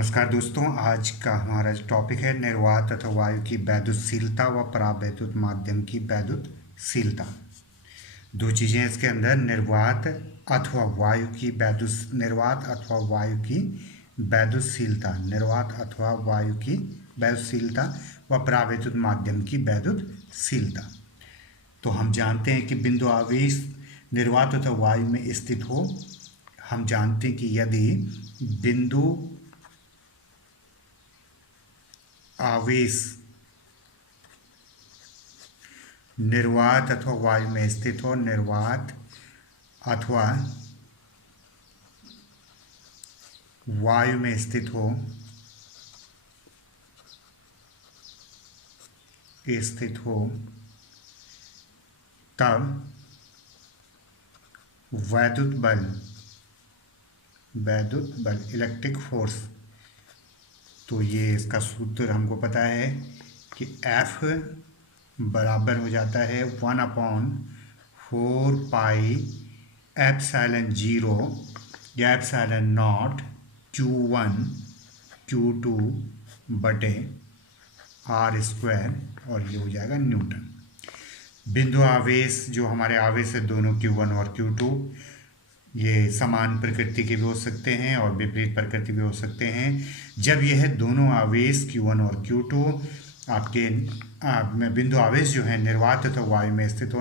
नमस्कार दोस्तों, आज का हमारा टॉपिक है निर्वात तथा वायु की वैद्युतशीलता व परावैद्युत माध्यम की वैद्युतशीलता। दो चीज़ें इसके अंदर, निर्वात अथवा वायु की वैद्युतशीलता, निर्वात अथवा वायु की वैद्युतशीलता व परावैद्युत माध्यम की वैद्युतशीलता। तो हम जानते हैं कि बिंदु आवेश निर्वात तथा वायु में स्थित हो, हम जानते हैं कि यदि बिंदु आवेश निर्वात अथवा वायु में स्थित हो, निर्वात अथवा वायु में स्थित हो, तब वैद्युत बल इलेक्ट्रिक फोर्स, तो ये इसका सूत्र हमको पता है कि F बराबर हो जाता है 1/4πε0 या ε0 Q1 Q2 बटे R², और ये हो जाएगा न्यूटन। बिंदु आवेश जो हमारे आवेश है दोनों Q1 और Q2, ये समान प्रकृति के भी हो सकते हैं और विपरीत प्रकृति भी हो सकते हैं। जब यह दोनों आवेश Q1 और Q2 आपके बिंदु आवेश जो है निर्वात तथा वायु में स्थित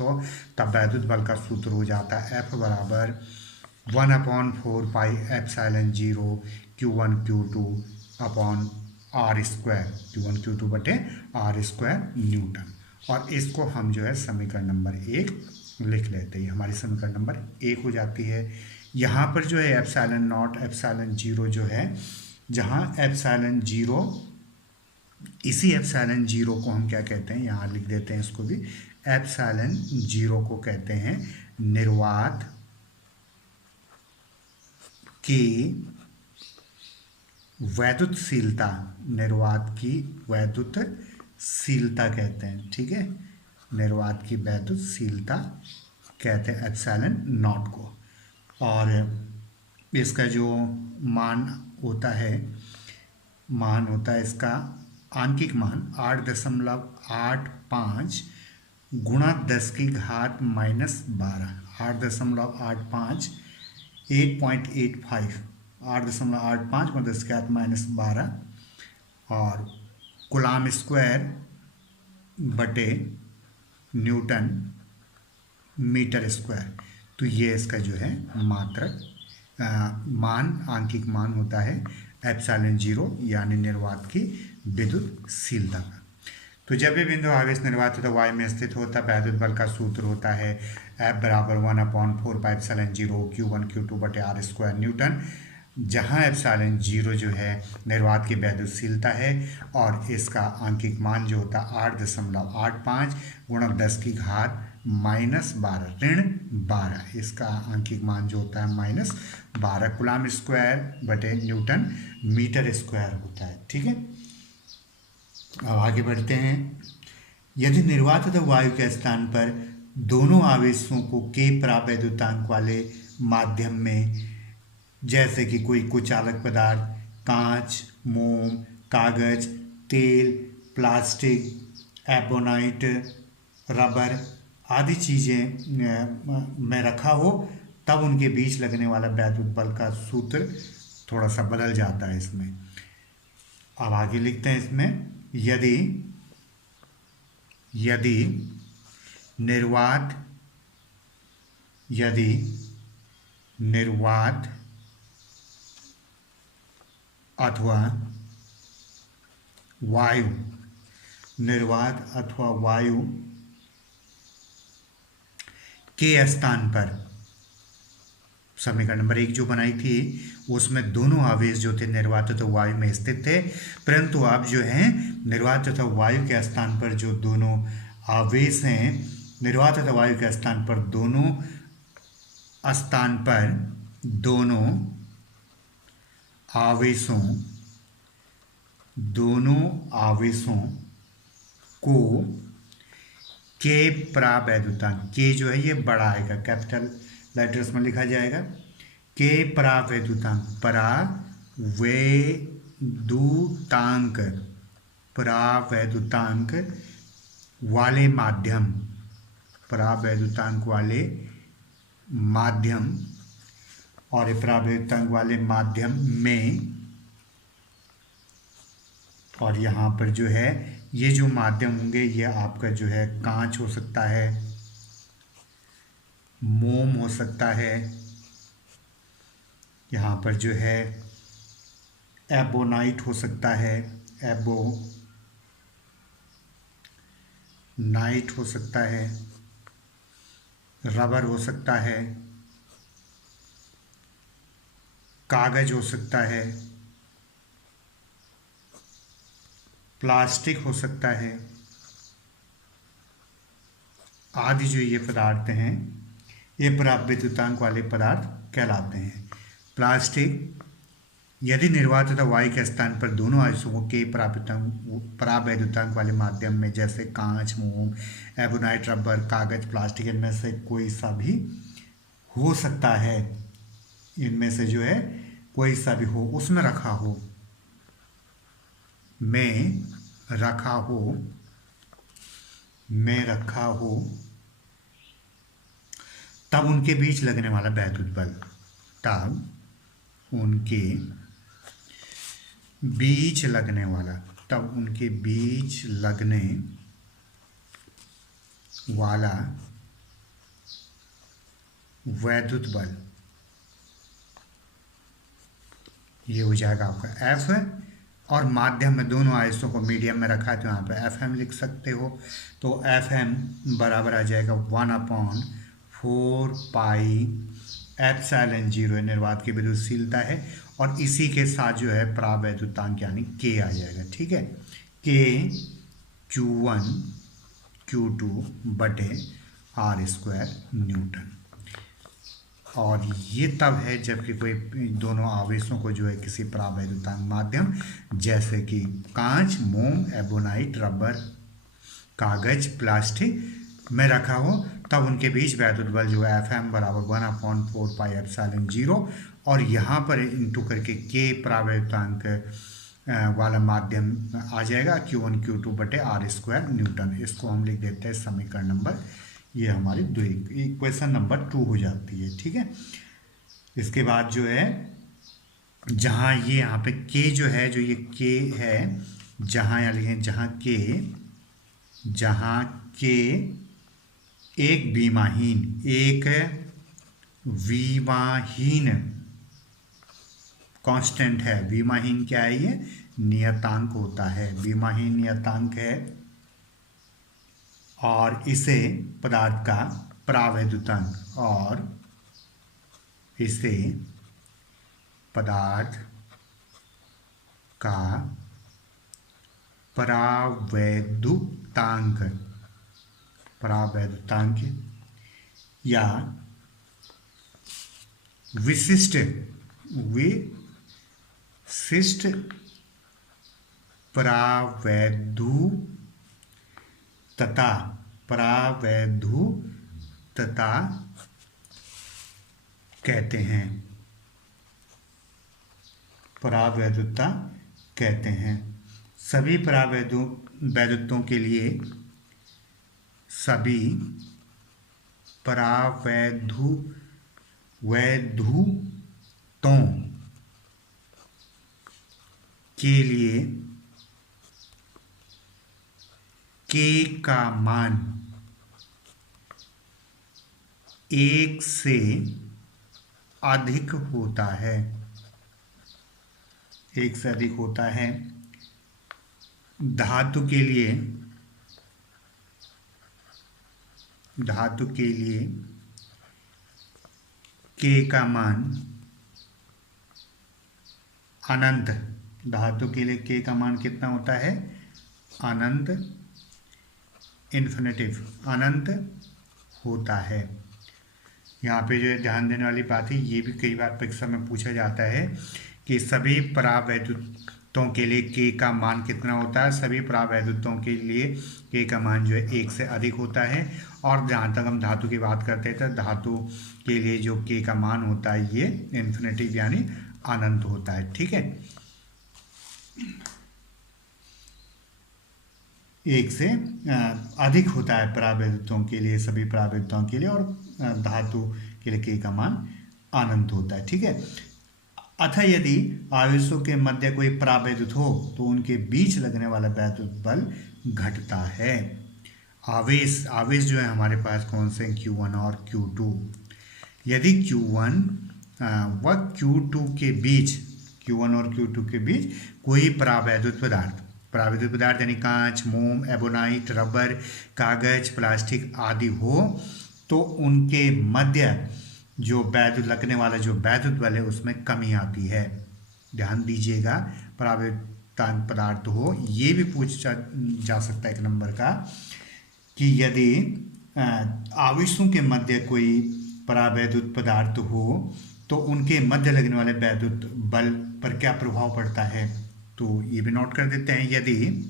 हो, तब वैद्युत बल का सूत्र हो जाता है F बराबर 1/4πε0 Q1 Q2 upon R², Q1 Q2 बटे R² न्यूटन। और इसको हम जो है समीकरण नंबर 1 लिख लेते हैं, हमारी समीकरण नंबर 1 हो जाती है। यहाँ पर जो है ε0 जो है, जहाँ ε0, इसी ε0 को हम क्या कहते हैं, यहाँ लिख देते हैं इसको भी, ε0 को कहते हैं निर्वात की वैद्युतशीलता, निर्वात की वैद्युतशीलता कहते हैं, ठीक है, निर्वात की वैद्युतशीलता कहते हैं ε0 को। और इसका जो मान होता है इसका आंकिक मान 8.85 गुणा 10 की घात -12, 8.85 8.85 8.85 गुणा 10 की घात -12 और कूलाम स्क्वायर बटे न्यूटन मीटर स्क्वायर। तो ये इसका जो है आंकिक मान होता है ε0 यानी निर्वात की विद्युतशीलता का। तो जब भी बिंदु आवेश निर्वात तथा वायु में स्थित हो, तब वैद्युत बल का सूत्र होता है F बराबर 1/4πε0 Q1 Q2 बटे R² न्यूटन, जहाँ ε0 जो है निर्वात की वैद्युतशीलता है और इसका आंकिक मान जो होता है 8.85 गुणा 10 की घात -12 इसका आंकिक मान जो होता है -12 कूलाम स्क्वायर बटे न्यूटन मीटर स्क्वायर होता है, ठीक है। अब आगे बढ़ते हैं। यदि निर्वात तथा वायु के स्थान पर दोनों आवेशों को k परावैद्युतांक वाले माध्यम में, जैसे कि कोई कुचालक पदार्थ, कांच, मोम, कागज, तेल, प्लास्टिक, एबोनाइट, रबर आदि चीज़ें में रखा हो, तब उनके बीच लगने वाला वैद्युत बल का सूत्र थोड़ा सा बदल जाता है इसमें। अब आगे लिखते हैं इसमें, यदि निर्वात अथवा वायु के स्थान पर, समीकरण नंबर 1 जो बनाई थी उसमें दोनों आवेश जो थे निर्वात तथा वायु में स्थित थे, परंतु अब जो है निर्वात तथा वायु के स्थान पर जो दोनों आवेश हैं, निर्वात तथा वायु के स्थान पर दोनों आवेशों को के परावैद्युतांक, के जो है ये बड़ा आएगा, कैपिटल लेटर्स में लिखा जाएगा, के परावैद्युतांक वैद्युतांक परावैद्युतांक वाले माध्यम, परावैद्युतांक वाले माध्यम, और परावैद्युतांक वाले माध्यम में, और यहाँ पर जो है ये जो माध्यम होंगे ये आपका जो है कांच हो सकता है, मोम हो सकता है, यहाँ पर जो है एबोनाइट हो सकता है, एबोनाइट हो सकता है, रबर हो सकता है, कागज हो सकता है, प्लास्टिक हो सकता है, आदि जो ये पदार्थ हैं ये परावैद्युतांक वाले पदार्थ कहलाते हैं। प्लास्टिक यदि निर्वात तथा वायु के स्थान पर दोनों आयसों के परावैद्युतांक वाले माध्यम में, जैसे कांच, मोम, एबोनाइट, रबर, कागज, प्लास्टिक, इनमें से कोई सा भी हो सकता है, इनमें से जो है कोई सा भी हो, उसमें रखा हो, में रखा हो, तब उनके बीच लगने वाला वैद्युत बल, तब उनके बीच लगने वाला वैद्युत बल, ये हो जाएगा आपका F। और माध्यम में दोनों आयसों को मीडियम में रखा है तो यहाँ पे FM लिख सकते हो, तो FM बराबर आ जाएगा 1/4 पाई एप्सिलॉन 0, निर्वात की विद्युतशीलता है, और इसी के साथ जो है परावैद्युतांक यानी K आ जाएगा। ठीक है, K Q1 Q2 बटे R² न्यूटन। और ये तब है जबकि कोई दोनों आवेशों को जो है किसी परावैद्युतांक माध्यम जैसे कि कांच, मोम, एबोनाइट, रबर, कागज, प्लास्टिक में रखा हो, तब उनके बीच वैद्युत बल जो है FM बराबर 1/4 पाई एप्सिलॉन 0, और यहाँ पर इंटू करके K परावैद्युतांक वाला माध्यम आ जाएगा Q1 Q2 बटे R² न्यूटन। इसको हम लिख देते हैं समीकरण नंबर, ये हमारी इक्वेशन नंबर 2 हो जाती है। ठीक है, इसके बाद जो है जहाँ ये यहाँ पे K जो है, जो ये K है, जहाँ यहाँ लिखें जहाँ K एक विमाहीन कांस्टेंट है। विमाहीन क्या है? ये नियतांक होता है, विमाहीन नियतांक है, और इसे पदार्थ का परावैद्युतांक, और इसे पदार्थ का परावैद्युतांक या विशिष्ट परावैद्युतता कहते हैं, परावैद्युतता कहते हैं। सभी परावैद्युतों के लिए, सभी परावैद्युतों के लिए K का मान 1 से अधिक होता है, 1 से अधिक होता है। धातु के लिए K का मान अनंत, धातु के लिए K का मान कितना होता है? अनंत, इन्फिनिटिव, अनंत होता है। यहाँ पे जो है ध्यान देने वाली बात है, ये भी कई बार परीक्षा में पूछा जाता है कि सभी परावैद्युतों के लिए K का मान कितना होता है। सभी परावैद्युतों के लिए K का मान जो है 1 से अधिक होता है। और जहाँ तक हम धातु की बात करते थे, धातु के लिए जो K का मान होता है ये इन्फिनिटिव यानी अनंत होता है। ठीक है, एक से अधिक होता है परावैद्युतों के लिए, सभी परावैद्युतों के लिए, और धातु के लिए k का मान अनंत होता है। ठीक है, अतः यदि आवेशों के मध्य कोई परावैद्युत हो तो उनके बीच लगने वाला वैद्युत बल घटता है। आवेश आवेश जो है हमारे पास कौन से, Q1 और Q2। यदि Q1 व Q2 के बीच, Q1 और Q2 के बीच कोई परावैद्युत पदार्थ, परावैद्युत पदार्थ यानी कांच, मोम, एबोनाइट, रबर, कागज, प्लास्टिक आदि हो, तो उनके मध्य जो वैद्युत लगने वाला जो वैद्युत बल है उसमें कमी आती है। ध्यान दीजिएगा, परावैद्युतांक पदार्थ हो, ये भी पूछा जा सकता है एक नंबर का, कि यदि आवेशों के मध्य कोई परावैद्युत पदार्थ हो तो उनके मध्य लगने वाले वैद्युत बल पर क्या प्रभाव पड़ता है। तो ये भी नोट कर देते हैं, यदि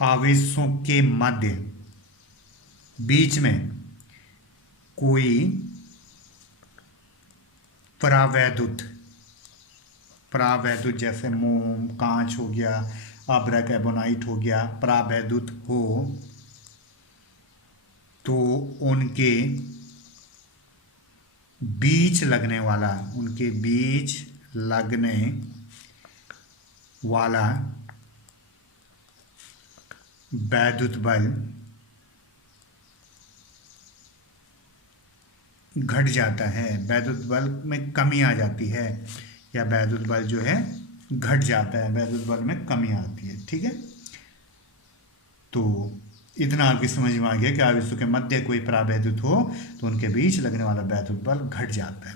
आवेशों के मध्य बीच में कोई परावैद्युत जैसे मोम, कांच हो गया, अब्रक, एबोनाइट हो गया, परावैद्युत हो, तो उनके बीच लगने वाला वैद्युत बल घट जाता है, वैद्युत बल में कमी आ जाती है, या वैद्युत बल जो है घट जाता है, वैद्युत बल में कमी आती है। ठीक है, तो इतना आपकी समझ में आ गया कि आवेशों के मध्य कोई परावैद्युत हो तो उनके बीच लगने वाला वैद्युत बल घट जाता है।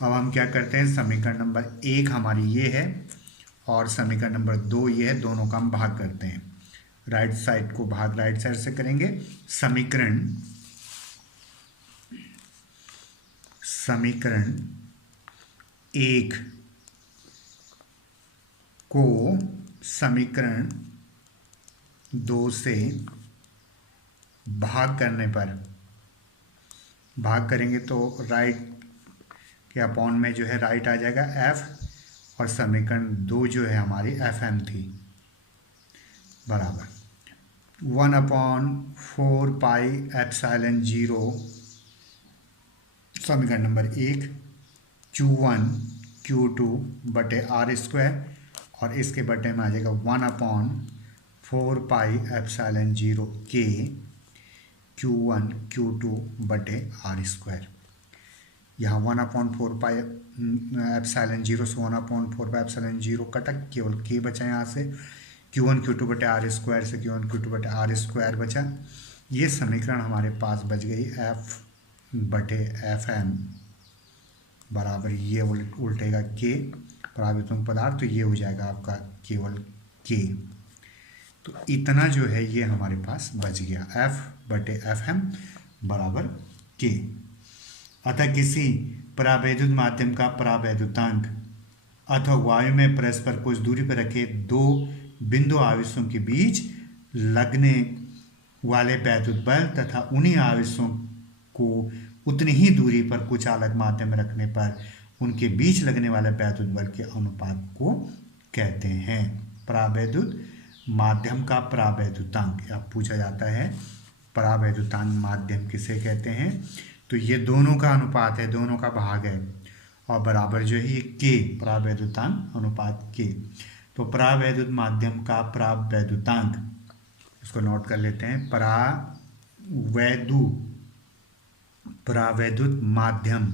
अब हम क्या करते हैं, समीकरण नंबर 1 हमारी ये है और समीकरण नंबर 2 ये है, दोनों का हम भाग करते हैं। राइट साइड को भाग राइट साइड से करेंगे। समीकरण 1 को समीकरण 2 से भाग करेंगे तो राइट के अपॉन में जो है राइट आ जाएगा f, और समीकरण 2 जो है हमारी Fm थी, बराबर 1/4πε0 समीकरण नंबर 1 Q1 Q2 बटे r², और इसके बटे में आ जाएगा 1/4πε0 k Q1 Q2 बटे r²। यहाँ 1/4πε0 से 1/4πε0 कटा, केवल k बचा यहाँ से, Q1 Q2 बटे r² से Q1 Q2 बटे r² बचा। ये समीकरण हमारे पास बच गई F बटे Fm बराबर, ये उल्टेगा k, परावैद्युत पदार्थ, तो ये हो जाएगा आपका केवल k। तो इतना जो है ये हमारे पास बच गया, F बटे Fm बराबर k। अतः किसी परावैद्युत माध्यम का परावैद्युतांक अथवा वायु में परस्पर कुछ दूरी पर रखे दो बिंदु आवेशों के बीच लगने वाले वैद्युत बल तथा उन्हीं आवेशों को उतनी ही दूरी पर कुछ अलग माध्यम में रखने पर उनके बीच लगने वाले वैद्युत बल के अनुपात को कहते हैं परावैद्युत माध्यम का परावैद्युतांक। अब पूछा जाता है परावैद्युतांक माध्यम किसे कहते हैं, तो ये दोनों का अनुपात है, दोनों का भाग है, और बराबर जो है ये के, परावैद्युतांक अनुपात के। तो परावैद्युत माध्यम का परावैद्युतांक, इसको नोट कर लेते हैं, परावैद्युत माध्यम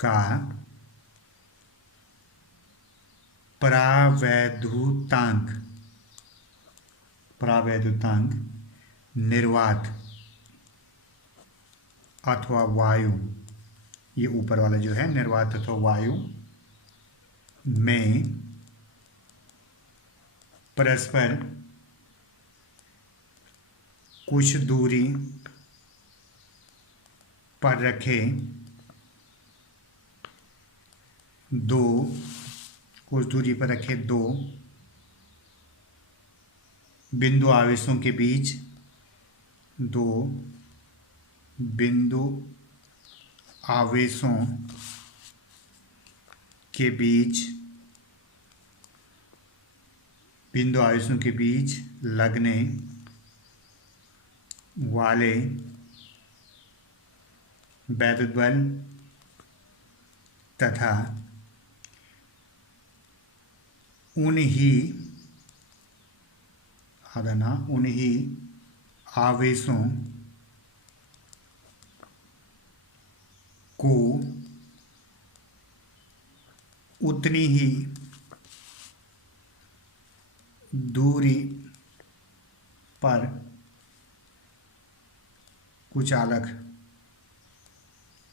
का परावैद्युतांक निर्वात अथवा वायु, ये ऊपर वाला जो है निर्वात अथवा वायु में परस्पर कुछ दूरी पर रखे दो बिंदु आवेशों के बीच, दो बिंदु आवेशों के बीच लगने वाले वैद्युत बल तथा उन्हीं आवेशों को उतनी ही दूरी पर कुचालक,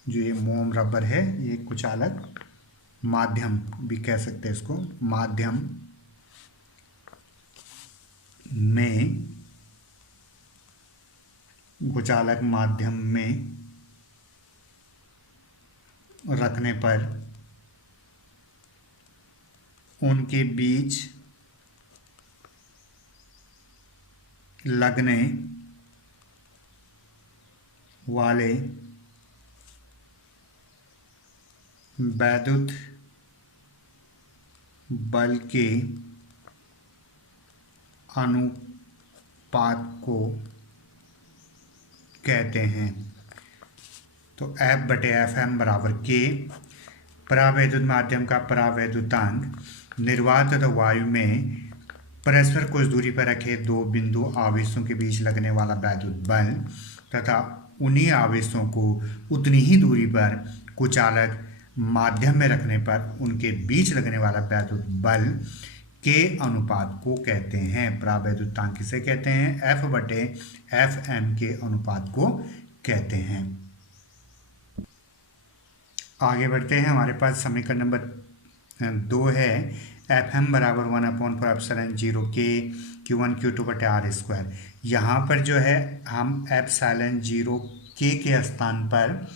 जो ये मोम रबर है, ये कुचालक माध्यम भी कह सकते हैं इसको, माध्यम में, कुचालक माध्यम में रखने पर उनके बीच लगने वाले वैद्युत बल के अनुपात को कहते हैं। तो F/Fm बराबर K, परावैद्युत माध्यम का परावैद्युतांक निर्वात तथा वायु में परस्पर कुछ दूरी पर रखे दो बिंदु आवेशों के बीच लगने वाला वैद्युत बल तथा उन्हीं आवेशों को उतनी ही दूरी पर कुचालक माध्यम में रखने पर उनके बीच लगने वाला वैद्युत बल के अनुपात को कहते हैं। परावैद्युतांक किसे कहते हैं? F/Fm के अनुपात को कहते हैं। आगे बढ़ते हैं, हमारे पास समीकरण नंबर 2 है। Fm बराबर 1/4 K Q1 Q2/r²। यहाँ पर जो है हम ε0 K के स्थान पर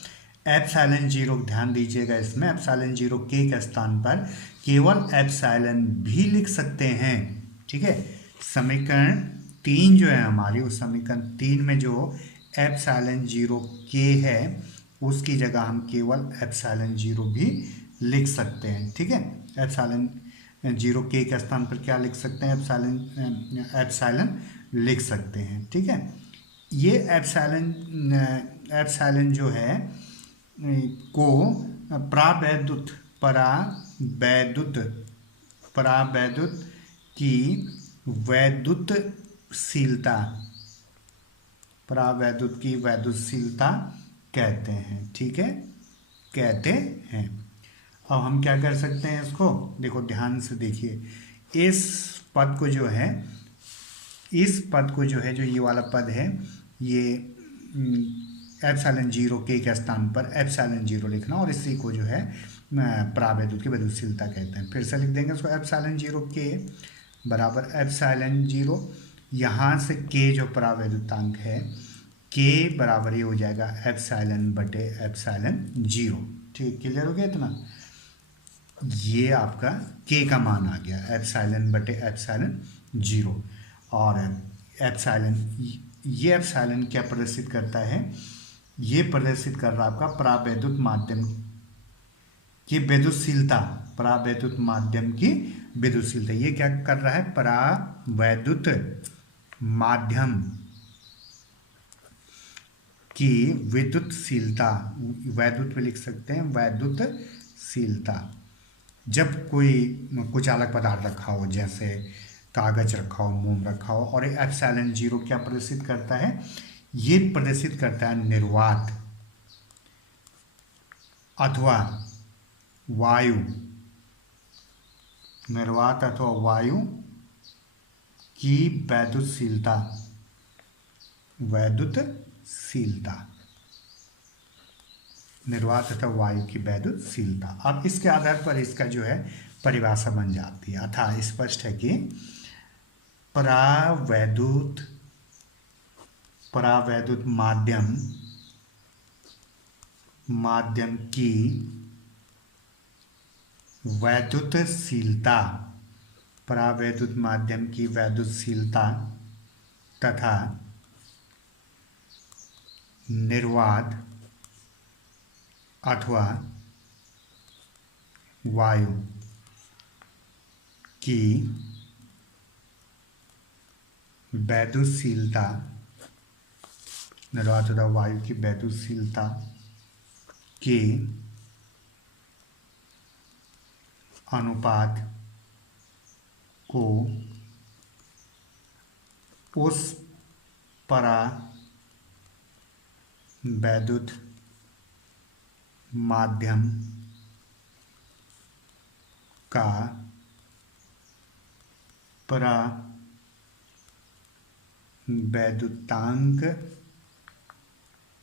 ε0, ध्यान दीजिएगा इसमें, ε0 K के स्थान पर केवल एप्सिलॉन भी लिख सकते हैं। ठीक है, समीकरण 3 जो है हमारी, उस समीकरण 3 में जो ε0 K है उसकी जगह हम केवल ε0 भी लिख सकते हैं। ठीक है, ε0 K के स्थान पर क्या लिख सकते हैं? एप्सिलॉन लिख सकते हैं। ठीक है, ये एप्सिलॉन जो है को परावैद्युत की वैद्युतशीलता कहते हैं। ठीक है, कहते हैं। अब हम क्या कर सकते हैं इसको, देखो ध्यान से देखिए, इस पद को जो है जो ये वाला पद है, ये ε0 K के स्थान पर ε0 लिखना और इसी को जो है परावैद्युत की वैद्युतशीलता कहते हैं। फिर से लिख देंगे इसको, ε0 K बराबर ε0, यहाँ से K जो परावैद्युतांक है, K बराबर ये हो जाएगा ε/ε0। ठीक, क्लियर हो गया इतना? ये आपका K का मान आ गया ε/ε0। और ये एप्सिलॉन क्या प्रदर्शित करता है? ये प्रदर्शित कर रहा है आपका परावैद्युत माध्यम की वैद्युतशीलता, परावैद्युत माध्यम की वैद्युतशीलता। ये क्या कर रहा है? परावैद्युत माध्यम की विद्युतशीलता, वैद्युत पे लिख सकते हैं वैद्युतशीलता। जब कोई कुचालक पदार्थ रखा हो, जैसे कागज रखा हो, मोम रखा हो, और ε0 क्या प्रदर्शित करता है? ये प्रदर्शित करता है निर्वात अथवा वायु की वैद्युतशीलता, निर्वात अथवा वायु की वैद्युतशीलता। अब इसके आधार पर इसका जो है परिभाषा बन जाती है। अतः स्पष्ट है कि परावैद्युत माध्यम की वैद्युतशीलता, परावैद्युत माध्यम की वैद्युतशीलता तथा निर्वात अथवा वायु की वैद्युतशीलता, निर्वात अथवा वायु की वैद्युतशीलता के अनुपात को उस परावैद्युत माध्यम का परावैद्युतांक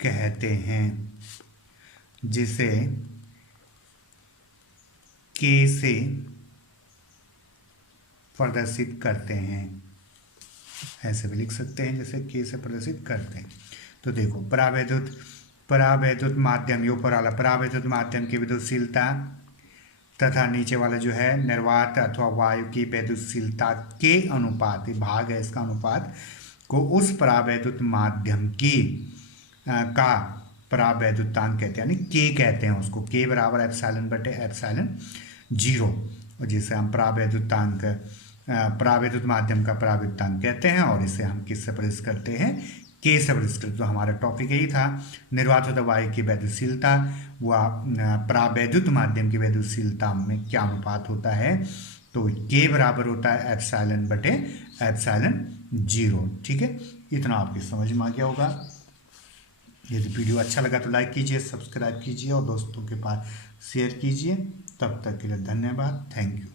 कहते हैं, जिसे K से प्रदर्शित करते हैं। ऐसे भी लिख सकते हैं जैसे K से प्रदर्शित करते हैं। तो देखो परावैद्युत माध्यम, ये ऊपर वाला परावैद्युत माध्यम की विद्युतशीलता तथा नीचे वाला जो है निर्वात अथवा वायु की वैद्युतशीलता के अनुपात, भाग है इसका, अनुपात को उस परावैद्युत माध्यम की का परावैद्युतांक कहते हैं, यानी K कहते हैं उसको। K बराबर एप्सिलॉन बटे एप्सिलॉन 0, और जिसे हम परावैद्युत माध्यम का परावैद्युतांक कहते हैं। और इसे हम किससे प्रदर्शित करते हैं? K से प्रदर्शित करते। तो हमारा टॉपिक यही था, निर्वात अथवा वायु की वैद्युतशीलता व परावैद्युत माध्यम की वैद्युतशीलता में क्या अनुपात होता है। तो K बराबर होता है एप्सिलॉन बटे एप्सिलॉन 0। ठीक है, इतना आपकी समझ में आ गया होगा। यदि वीडियो अच्छा लगा तो लाइक कीजिए, सब्सक्राइब कीजिए और दोस्तों के पास शेयर कीजिए। तब तक के लिए धन्यवाद, थैंक यू।